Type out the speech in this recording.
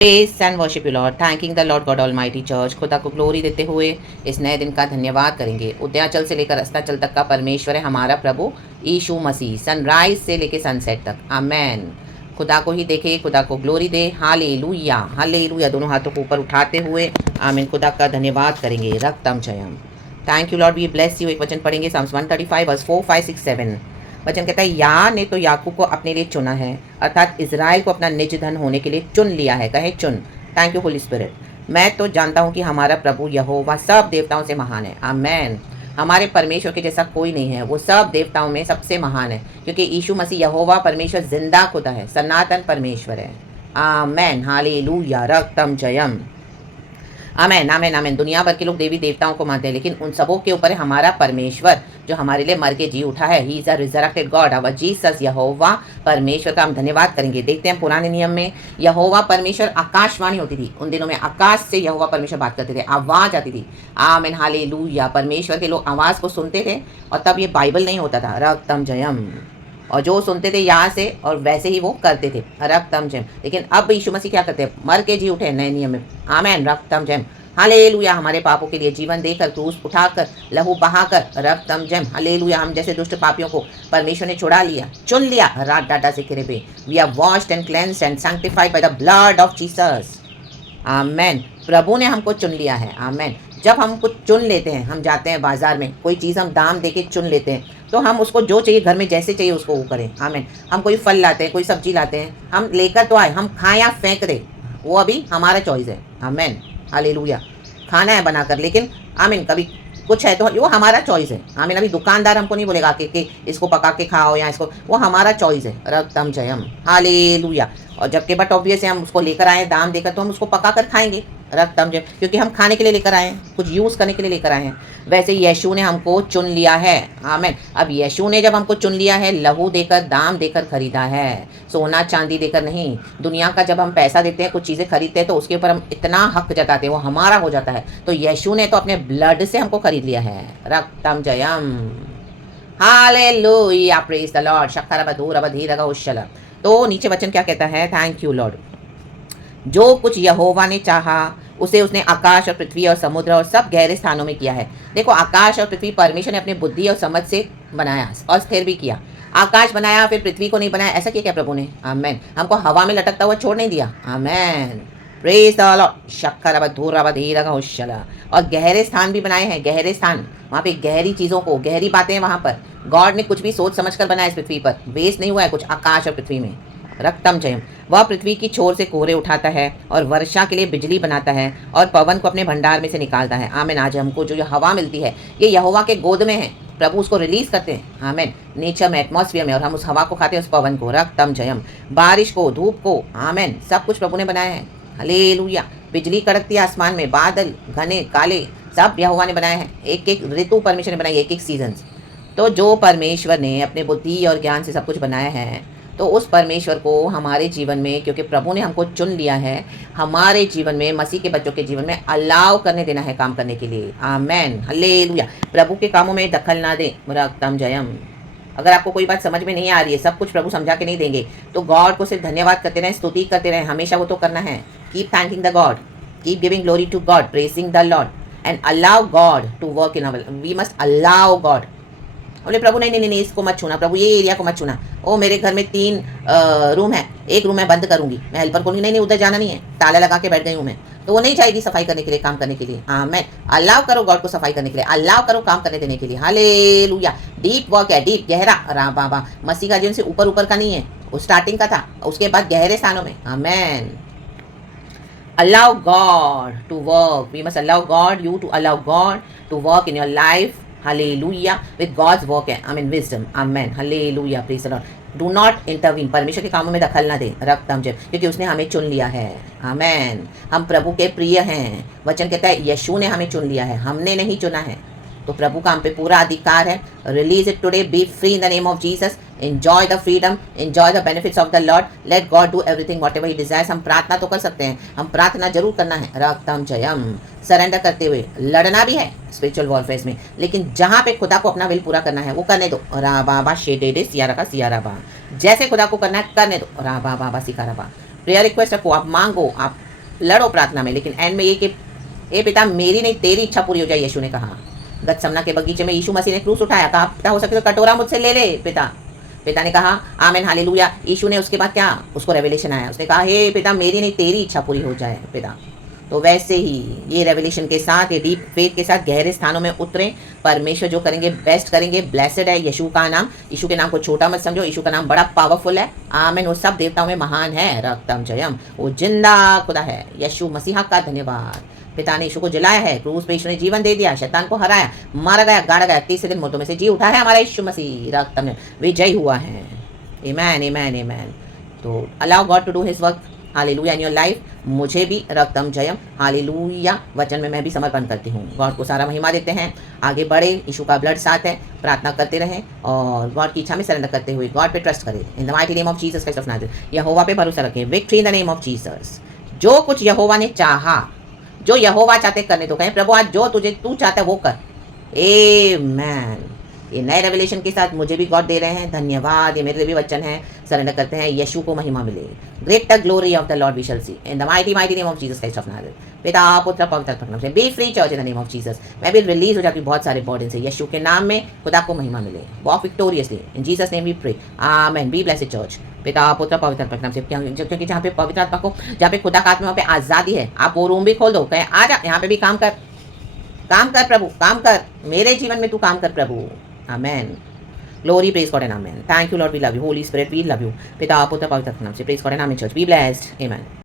Praise and worship you Lord, thanking the Lord God almighty church. खुदा को glory देते हुए इस नए दिन का धन्यवाद करेंगे। उदयाचल से लेकर अस्ताचल तक का परमेश्वर है हमारा प्रभु यीशु मसीह, सनराइज से लेकर सनसेट तक। आमेन। खुदा को ही देखे, खुदा को ग्लोरी दे। Hallelujah hallelujah. दोनों हाथों को ऊपर उठाते हुए आमीन, खुदा का धन्यवाद करेंगे। रक्तम जयम। Thank you Lord, we bless you. एक वचन पढ़ेंगे, साम्स 135 वर्स 4, 5, 6, 7। वचन कहता है, या ने तो याकूब को अपने लिए चुना है, अर्थात इज़राइल को अपना निज धन होने के लिए चुन लिया है। कहे चुन। Thank you Holi spirit. मैं तो जानता हूँ कि हमारा प्रभु यहोवा सब देवताओं से महान है। आमेन। हमारे परमेश्वर के जैसा कोई नहीं है, वो सब देवताओं में सबसे महान है, क्योंकि यीशु मसीह यहोवा परमेश्वर जिंदा खुदा है, सनातन परमेश्वर है। आमेन हालेलुया। रक्तम जयम। आमेन आमेन आमेन। दुनिया भर के लोग देवी देवताओं को मानते हैं, लेकिन उन सबों के ऊपर है हमारा परमेश्वर, जो हमारे लिए मर के जी उठा है। He is a resurrected God, our Jesus यहोवा परमेश्वर का हम धन्यवाद करेंगे। देखते हैं पुराने नियम में यहोवा परमेश्वर, आकाशवाणी होती थी उन दिनों में, आकाश से यहोवा परमेश्वर बात करते थे, आवाज़ आती थी। Amen hallelujah. परमेश्वर के लोग आवाज़ को सुनते थे, और तब ये बाइबल नहीं होता था। रक्तम जयम। और जो सुनते थे यहाँ से और वैसे ही वो करते थे। रक्तम जयम। लेकिन अब यीशु मसीह क्या करते हैं? मर के जी उठे नए नियम में। आमेन। रक्तम जयम। हालेलुया। हमारे पापों के लिए जीवन देकर, क्रूस उठाकर, लहू बहाकर, रक्तम जयम। हालेलुया। हम जैसे दुष्ट पापियों को परमेश्वर ने छुड़ा लिया, चुन लिया। रात डाटा से किरे पे we are washed and cleansed and sanctified by the blood of Jesus. आमेन। प्रभु ने हमको चुन लिया है। आमेन। जब हम कुछ चुन लेते हैं, हम जाते हैं बाजार में, कोई चीज़ हम दाम दे के चुन लेते हैं, तो हम उसको जो चाहिए घर में जैसे चाहिए उसको वो करें। आमेन। हम कोई फल लाते हैं, कोई सब्जी लाते हैं, हम लेकर तो आए, हम खाएं या फेंक दें, वो अभी हमारा चॉइस है। आमेन हालेलुया। खाना है बनाकर, लेकिन आमीन कभी कुछ है तो वो हमारा चॉइस है। आमीन। अभी दुकानदार हमको नहीं बोलेगा कि इसको पका के खाओ या इसको, वो हमारा चॉइस है। रक्तम जयम। हालेलुया। और जबकि बट ऑब्वियस है, हम उसको लेकर आए दाम देकर, तो हम उसको पका कर खाएंगे। रक्तम जयम। क्योंकि हम खाने के लिए लेकर आए हैं, कुछ यूज़ करने के लिए लेकर आए हैं। वैसे यीशु ने हमको चुन लिया है। आमीन। अब यीशु ने जब हमको चुन लिया है, लहू देकर, दाम देकर खरीदा है, सोना चांदी देकर नहीं। दुनिया का जब हम पैसा देते हैं, कुछ चीज़ें खरीदते हैं, तो उसके ऊपर हम इतना हक जताते हैं, वो हमारा हो जाता है। तो यीशु ने तो अपने ब्लड से हमको खरीद लिया है। रक्तम जयम। हालेलुया। Praise the Lord. शक्करबधूरबधीरगौशल। तो नीचे वचन क्या कहता है? Thank you Lord. जो कुछ यहोवा ने चाहा उसे उसने आकाश और पृथ्वी और समुद्र और सब गहरे स्थानों में किया है। देखो, आकाश और पृथ्वी परमेश्वर ने अपनी बुद्धि और समझ से बनाया और स्थिर भी किया। आकाश बनाया, फिर पृथ्वी को नहीं बनाया, ऐसा किया क्या प्रभु ने? आमेन। हमको हवा में लटकता हुआ छोड़ नहीं दिया। आमेन। Praise the Lord. शक्करबधूरबधीरगौशल। और गहरे स्थान भी बनाए हैं, गहरे स्थान, वहाँ पे गहरी चीज़ों को, गहरी बातें हैं वहाँ पर। गॉड ने कुछ भी सोच समझ कर बनाया इस पृथ्वी पर, वेस्ट नहीं हुआ है कुछ आकाश और पृथ्वी में। रक्तम जयम। वह पृथ्वी की छोर से कोहरे उठाता है और वर्षा के लिए बिजली बनाता है और पवन को अपने भंडार में से निकालता है। आमीन। आज हमको जो हवा मिलती है, ये यहोवा के गोद में है, प्रभु उसको रिलीज करते हैं। आमीन। नेचर में, एटमॉस्फेयर में, और हम उस हवा को खाते हैं, उस पवन को। रक्तम जयम। बारिश को, धूप को, आमीन, सब कुछ प्रभु ने बनाया है। हालेलुया। बिजली कड़कती है आसमान में, बादल घने काले, सब यहोवा ने बनाए हैं। एक एक ऋतु परमेश्वर ने बनाई, एक एक सीजन्स। तो जो परमेश्वर ने अपने बुद्धि और ज्ञान से सब कुछ बनाया है, तो उस परमेश्वर को हमारे जीवन में, क्योंकि प्रभु ने हमको चुन लिया है, हमारे जीवन में, मसीह के बच्चों के जीवन में अलाउ करने देना है काम करने के लिए। Amen hallelujah. प्रभु के कामों में दखल ना दे। रक्तम जयम। अगर आपको कोई बात समझ में नहीं आ रही है, सब कुछ प्रभु समझा के नहीं देंगे, तो गॉड को सिर्फ धन्यवाद करते रहें, स्तुति करते रहें, हमेशा वो तो करना है। Keep thanking the God, keep giving glory to God, praising the Lord and allow God to work in our. We must allow God. बोले प्रभु नहीं नहीं नहीं, इसको मत छूना, प्रभु ये एरिया को मत छूना। ओ मेरे घर में 3 रूम है, एक रूम मैं बंद करूंगी, मैं हेल्पर को नहीं नहीं उधर जाना नहीं है, ताला लगा के बैठ गई हूँ मैं, तो वो नहीं चाहेगी सफाई करने के लिए, काम करने के लिए। आमेन। अलाउ करो गॉड को सफाई करने के लिए, अलाउ करो काम करने देने के लिए। हालेलुया। डीप वर्क है, डीप, गहरा। राम बाबा। मसीह का जीवन से ऊपर ऊपर का नहीं है, वो स्टार्टिंग का था, उसके बाद गहरे स्थानों में। आमेन। Allow God to work. We must allow God, you to allow God to work in your life. Hallelujah. With God's work, I mean wisdom. Amen. Hallelujah. Praise the Lord. Do not intervene. परमेश्वर के कामों में दखल ना दे। रक्तम जय। क्योंकि उसने हमें चुन लिया है। आमेन। हम प्रभु के प्रिय हैं। वचन कहता है यीशु ने हमें चुन लिया है, हमने नहीं चुना है। तो प्रभु का हम पे पूरा अधिकार है। Release it today, B free in the name of Jesus, enjoy the freedom, enjoy the benefits of the Lord, let God do everything what ever he desires. हम प्रार्थना तो कर सकते हैं, हम प्रार्थना जरूर करना है। रक्तम जयम। सरेंडर करते हुए लड़ना भी है स्पिरिचुअल वॉरफेयर में, लेकिन जहाँ पे खुदा को अपना विल पूरा करना है वो करने दो। रा बाबा शेडेडे सियारा सियाराबा। जैसे खुदा को करना है करने दो। रा बाबा सिकाराबा। प्रेयर रिक्वेस्ट रखो, आप मांगो, आप लड़ो प्रार्थना में, लेकिन एंड में ये कि ए पिता मेरी नहीं तेरी इच्छा पूरी हो जाए, यीशु ने कहा। गतसमना के बगीचे में यीशु मसीह ने क्रूस उठाया, कहा पिता हो सके तो कटोरा मुझसे ले ले पिता। पिता ने कहा आमेन हालेलुया। यीशु ने उसके बाद क्या, उसको रेवलेशन आया, उसने कहा हे पिता मेरी नहीं तेरी इच्छा पूरी हो जाए पिता। तो वैसे ही ये रेवलेशन के साथ, ये डीप फेथ के साथ गहरे स्थानों में उतरें। परमेश्वर जो करेंगे बेस्ट करेंगे। ब्लेसेड है यीशु का नाम। यीशु के नाम को छोटा मत समझो, यीशु का नाम बड़ा पावरफुल है। आमेन। वो सब देवताओं में महान है। रक्तम जयम, वो जिंदा खुदा है। यीशु मसीहा का धन्यवाद। पिता ने यीशु को जलाया है, क्रूस पे यीशु ने जीवन दे दिया, शैतान को हराया, मारा गया, गाड़ा गया, तीसरे दिन मुर्दों में से जी उठा है हमारा यीशु मसीह। रक्तम में विजय हुआ है। आमेन आमेन आमेन। तो allow God to do his work hallelujah in your life. मुझे भी रक्तम जयम हालेलुया वचन में मैं भी समर्पण करती हूँ। गॉड को सारा महिमा देते हैं। आगे बढ़े, यीशु का ब्लड साथ है, प्रार्थना करते रहें और गॉड की इच्छा में सरेंडर करते हुए गॉड पे ट्रस्ट करें। In the mighty name of Jesus Christ of Nazareth. यहोवा पे भरोसा रखें। Victory in the name of Jesus. जो कुछ यहोवा ने चाहा, जो यहोवा चाहते करने, तो कहें प्रभु आज जो तू चाहता है वो कर। आमेन। ये नए रेवलेशन के साथ मुझे भी गॉड दे रहे हैं, धन्यवाद। ये मेरे भी वचन है, सरेंडर करते हैं, यीशु को महिमा मिले। Greater glory of the Lord we shall see in the mighty mighty name of Jesus Christ of Nazareth. पिता पुत्र पवित्र आत्मा के नाम से be free church in the name of Jesus. मैं भी रिलीज हो जाती हूँ बहुत सारे बर्डन से। यीशु के नाम में खुदा को महिमा मिले। Walk victoriously in Jesus name we pray. आमेन। Be blessed church. पिता पुत्र पवित्र आत्मा के नाम से। क्योंकि जहाँ पे पवित्र आत्मा को, जहाँ पे खुदा का आत्मा, वहाँ पे आज़ादी है। आप वो रूम भी खोल दो, कहें आ जा यहाँ पे भी काम कर, काम कर प्रभु, काम कर मेरे जीवन में, तू काम कर प्रभु। आमेन। Glory, praise God and amen. Thank you, Lord. We love you. Holy Spirit, we love you. पिता पुत्र पवित्र आत्मा के नाम से praise God and amen. Church, be blessed. Amen.